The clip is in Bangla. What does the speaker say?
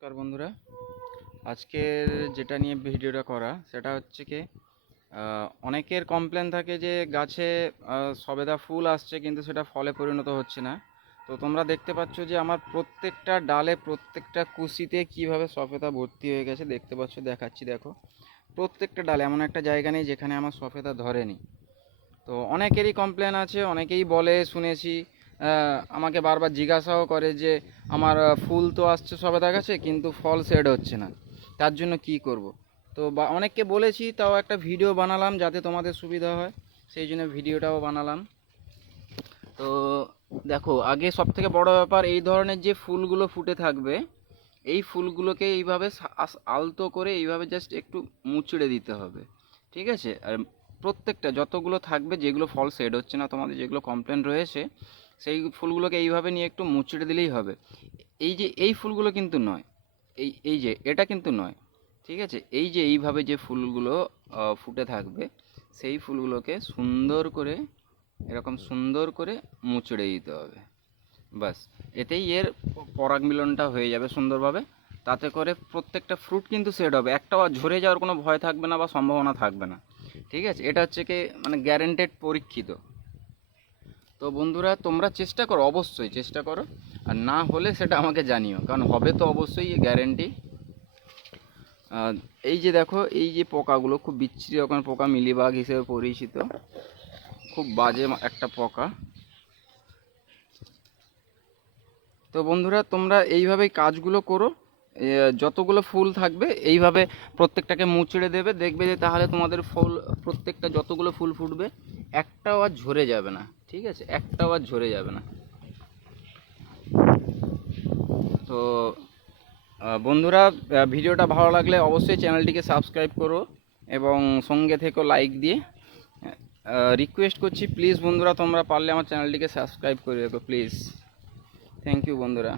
নমস্কার বন্ধুরা, আজকের যেটা নিয়ে ভিডিওটা করা সেটা হচ্ছে কি অনেকের কমপ্লেন থাকে যে গাছে সবেদা ফুল আসছে কিন্তু সেটা ফলে পরিণত হচ্ছে না। তো তোমরা দেখতে পাচ্ছ যে আমার প্রত্যেকটা ডালে প্রত্যেকটা কুশিতে কিভাবে সফেদা ভর্তি হয়ে গেছে দেখতে পাচ্ছ, দেখাচ্ছি দেখো। প্রত্যেকটা ডালে এমন একটা জায়গা নেই যেখানে আমার সফেদা ধরেনি। তো অনেকেরই কমপ্লেন আছে, অনেকেই বলে শুনেছি, আমাকে বারবার জিজ্ঞাসাও করে যে আমার ফুল তো আসছে সবেদা গাছে কিন্তু ফল শেড হচ্ছে না, তার জন্য কি করব। তো অনেককে বলেছি, তাও একটা ভিডিও বানালাম যাতে তোমাদের সুবিধা হয়, সেই জন্য ভিডিওটাও বানালাম। তো দেখো, আগে সব থেকে বড় ব্যাপার, এই ধরনের যে ফুলগুলো ফুটে থাকবে এই ফুলগুলোকে এইভাবে আলতো করে এইভাবে জাস্ট একটু মুচড়ে দিতে হবে, ঠিক আছে। আর প্রত্যেকটা যতগুলো থাকবে যেগুলো ফল শেড হচ্ছে না, তোমাদের যেগুলো কমপ্লেন রয়েছে, সেই ফুলগুলোকে এইভাবে নিয়ে একটু মুচড়ে দিলেই হবে। এই যে এই ফুলগুলো কিন্তু নয়, এই এই যে এটা কিন্তু নয়, ঠিক আছে। এই যে এইভাবে যে ফুলগুলো ফুটে থাকবে সেই ফুলগুলোকে সুন্দর করে এরকম সুন্দর করে মুচড়ে দিতে হবে, বাস। এতেই এর পরাগ মিলনটা হয়ে যাবে সুন্দরভাবে। তাতে করে প্রত্যেকটা ফ্রুট কিন্তু সেট হবে, একটাও ঝরে যাওয়ার কোনো ভয় থাকবে না বা সম্ভাবনা থাকবে না, ঠিক আছে। এটা হচ্ছে কি মানে গ্যারেন্টেড, পরীক্ষিত। তো বন্ধুরা, তোমরা চেষ্টা করো, অবশ্যই চেষ্টা করো, আর না হলে সেটা আমাকে জানিও, কারণ হবে তো অবশ্যই, গ্যারেন্টি। এই যে দেখো, এই যে পোকাগুলো খুব বিচ্ছিরি রকমের পোকা, মিলিবাগ হিসেবে পরিচিত, খুব বাজে একটা পোকা। তো বন্ধুরা, তোমরা এইভাবেই কাজগুলো করো। যতগুলো ফুল থাকবে এইভাবে প্রত্যেকটাকে মুচড়ে দেবে, দেখবে যে তাহলে তোমাদের ফুল প্রত্যেকটা যতগুলো ফুল ফুটবে একটাও আর ঝরে যাবে না, ঠিক আছে, একটাও আর ঝরে যাবে না। তো বন্ধুরা, ভিডিওটা ভালো লাগলে অবশ্যই চ্যানেলটিকে সাবস্ক্রাইব করো এবং সঙ্গে থেকো লাইক দিয়ে। রিকোয়েস্ট করছি প্লিজ বন্ধুরা, তোমরা পারলে আমার চ্যানেলটিকে সাবস্ক্রাইব করে রেখো প্লিজ। থ্যাংক ইউ বন্ধুরা।